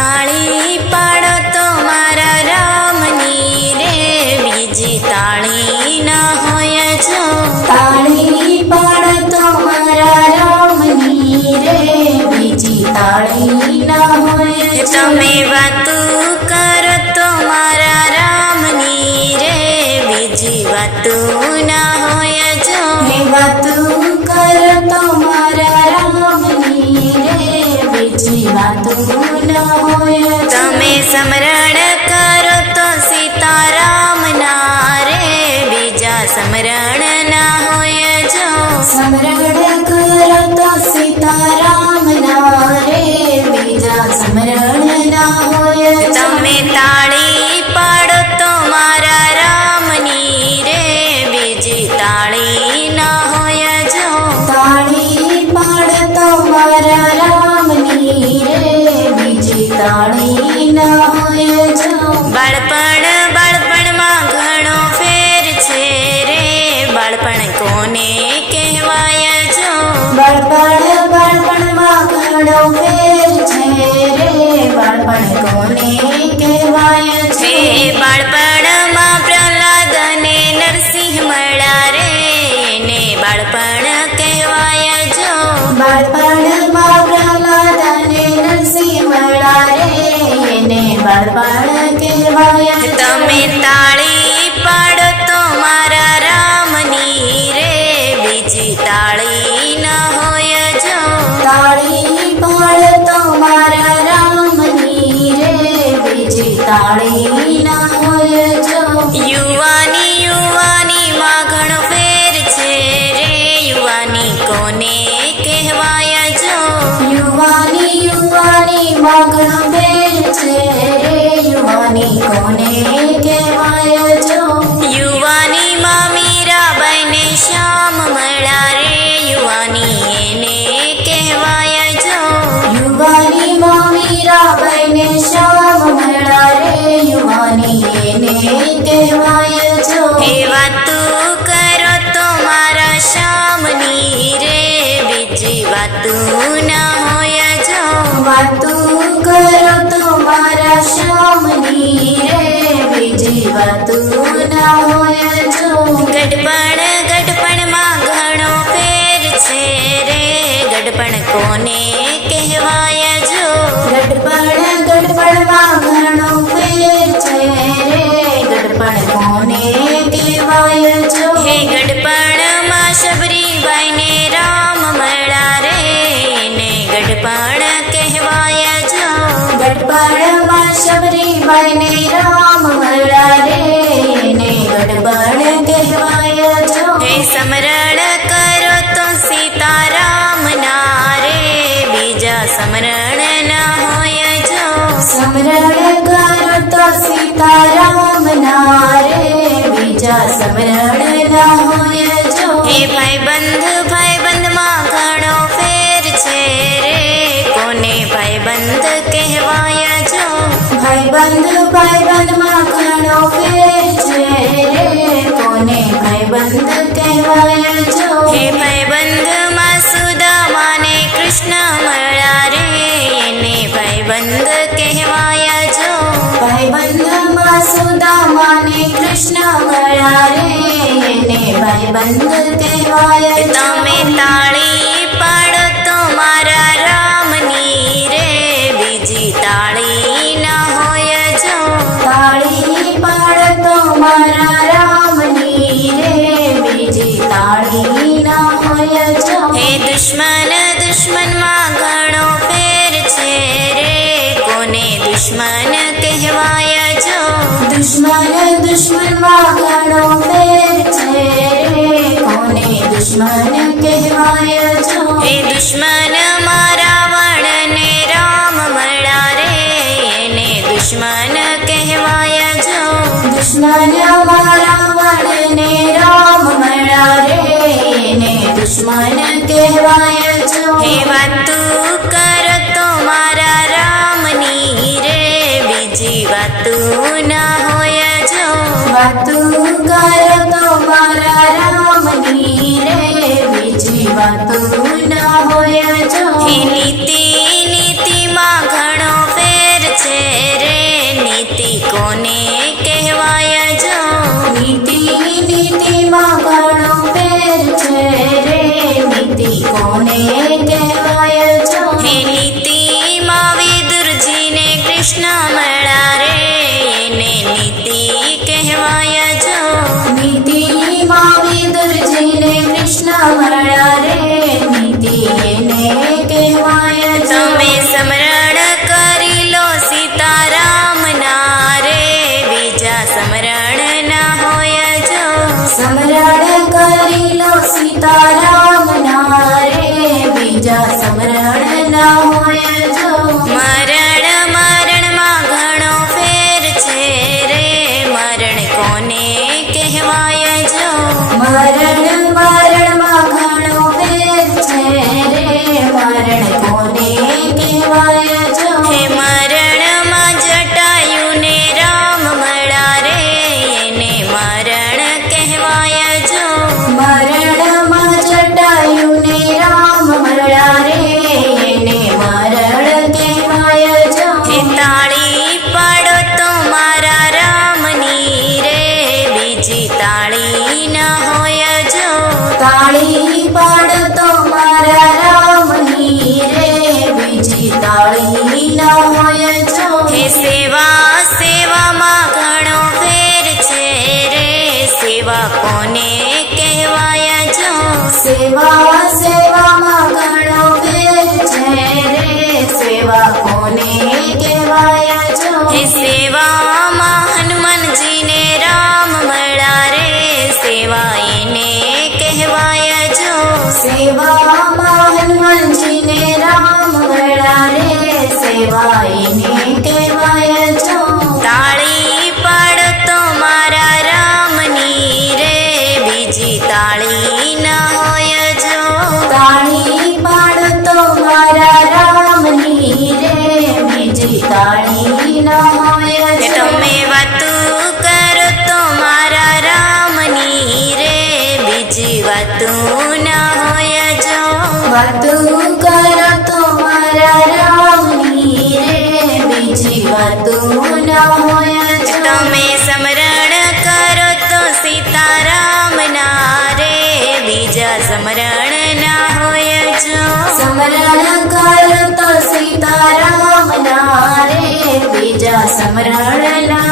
તાળી પાડો તો મારા રામની રે, બીજી તાળી ના હોય જો. તાળી પાડો તો મારા રામની રે, બીજી તાળી ના હોય જો. તમે વાતું કરો તો મારા રામની રે, બીજી વાતું ના હોય જો. વાતું કરો તો મારા રામની રે, બીજી વાતું ન હોય જો. તમે સ્મરણ કરો તો સીતારામના રે, બીજા સ્મરણ ના હોય જો. સ્મરણ કરો તો સીતારામના રે, બીજા સ્મરણ ના હોય જો. તમે તાળી પાડો તો મારા રામની રે, બીજી તાળી ના હોય જો. તાળી પાડો તો મારા રામની રે, બીજી તાળી ન હોય જો. બાળપણમાં ઘણો ફેર છે રે, બાળપણ કોને કહેવાય જો. બાળપણમાં ઘણો ફેર છે રે, બાળપણ કોને કહેવાય છે. બાળપણમાં પ્રહલાદ અને નરસિંહ મળ્યા રે, એને બાળપણ કહેવાય જો. બાળપણમાં પ્રહલાદ અને નરસિંહ મળ્યા રે, એને બાળપણ કહેવાય છે. તમે તાળી પાડો તો મારા રામની રે, બીજી તાળી ના હોય જો. તાળી પાડો તો મારા રામની રે, બીજી તાળી ના હોય જો. યુવાની માં ઘણો ફેર છે રે, યુવાની કોને કહેવાય જો. યુવાની માં ઘણો ફેર છે રે, યુવાની કોને કહેવાય જો. યુવાની માં મીરાબાઈ ને શ્યામ મળ્યા રે, યુવાની એને કહેવાય જો. યુવાની માં મીરાબાઈ ને શ્યામ મળ્યા રે, યુવાની એને કહેવાય જો. હે વાતું કરો તો મારા શ્યામની રે, બીજી વાતું ના હોય જો. વાતું કરો તો મારા શ્યામની રે, બીજી વાતું ના હોય જો. ગઢપણમાં ઘણો ફેર છે રે, ગઢપણ કોને કહેવાય જો. ગઢપણમાં ઘણો ફેર છે રે, ગઢપણ કોને કહેવાય જો. હે ગઢપણમાં શબરીબાઈ ને રામ મળ્યા રે, એને ગઢપણ કહેવાય જો. ગઢપણમાં શબરીબાઈ ને રામ મળ્યા રે, એને ગઢપણ કહેવાય જો. હે સ્મરણ કરો તો સીતારામના રે, બીજા સ્મરણ ના હોય જો. સ્મરણ કરો તો સીતારામના રે, બીજા સ્મરણ ના હોય જો. હે ભાઈબંધમાં ઘણો ફેર છે રે, કોને ભાઈબંધ કહેવાય જો. ભાઈબંધમાં ઘણો ફેર છે રે, કોને ભાઈબંધ કહેવાય જો. હે ભાઈબંધમાં સુદામા ને કૃષ્ણ મળ્યા રે, એને ભાઈબંધ કહેવાય જો. ભાઈબંધમાં સુદામા ને કૃષ્ણ મળ્યા રે, એને ભાઈબંધ કહેવાય જો. તમે તાળી પાડો તો મારા રામની રે, બીજી તાળી ના હોય જો. તાળી પાડો તો મારા રામની રે, બીજી તાળી ના હોય જો. હે દુશ્મનમાં ઘણો ફેર છે રે, કોને દુશ્મન કહેવાય જો. દુશ્મનમાં ઘણો ફેર છે રે, કોને દુશ્મન કહેવાય જો. હે દુશ્મનમાં રાવણ ને રામ મળ્યા રે, એને દુશ્મન કહેવાય જો. દુશ્મનમાં રાવણ ને રામ મળ્યા રે, એને દુશ્મન કહેવાય જો. હે વાતું કરો તો મારા રામની રે, બીજી વાતું ના હોય જો. વાતું કરો તો મારા રામની રે, બીજી વાતું ના હોય જો. હે નીતિમાં ઘણો ફેર કોને કહેવાય જો. નીતિ નીતિમાં ઘણો ફેર છે રે, નીતિ કોને કહેવાય જો. હે નીતિમાં વિદુરજીને કૃષ્ણ મળ્યા રે, એને નીતિ કહેવાય જો. નીતિમાં વિદુરજીને કૃષ્ણ મળ્યા રે, નીતિ એને કહેવાય જો. તમે સ્મરણ કરી લો સીતારામના રે, બીજા સ્મરણ ના હોય જો. સ્મરણ કરી લો સીતારામના રે, બીજા સ્મરણ ના હોય જો. મરણ મરણમાં ઘણો ફેર છે રે, મરણ કોને કહેવાય જો. મરણ મરણમાં ઘણો ફેર છે રે, મરણ કોને કહેવાય જો. હે મરણમાં જટાયુને રામ મળ્યા રે, એને મરણ કહેવાય જો. મરણમાં જટાયુને રામ મળ્યા રે, એને મરણ કહેવાય જો. હે તાળી પાડો તો મારા રામની રે, બીજી તાળી ન હોય જો. તાળી પાડતો મારા રામની રે, બીજી તાળી ના હોય જો. હે સેવા સેવામાં ઘણો ફેર છે રે, સેવા કોને કહેવાય જો. સેવા સેવામાં ઘણો ફેર છે રે, સેવા કોને કહેવાય જો. હે સેવામાં હનુમાનજીને રામ મળ્યા રે, સેવા એને કહેવાય જો. સેવામાં હનુમાનજીને રામ મળ્યા રે, સેવા એને કહેવાય જો. તાળી પાડો તો મારા રામની રે, બીજી તાળી ન હોય જો. તાળી પાડતો મારા રામની રે, બીજી તાળી ના હોય હે જો. તમે વાતું કરો તો મારા રામની રે, બીજી વાતું ન હોય જો. વાતું કરતો મારા રામની રે, બીજી વાતું ના હોય જો. તમે સ્મરણ કરો તો સીતારામના રે, બીજા સ્મરણ ના હોય જો. સ્મરણ કરતો સીતારામના રે, બીજા સ્મરણ ના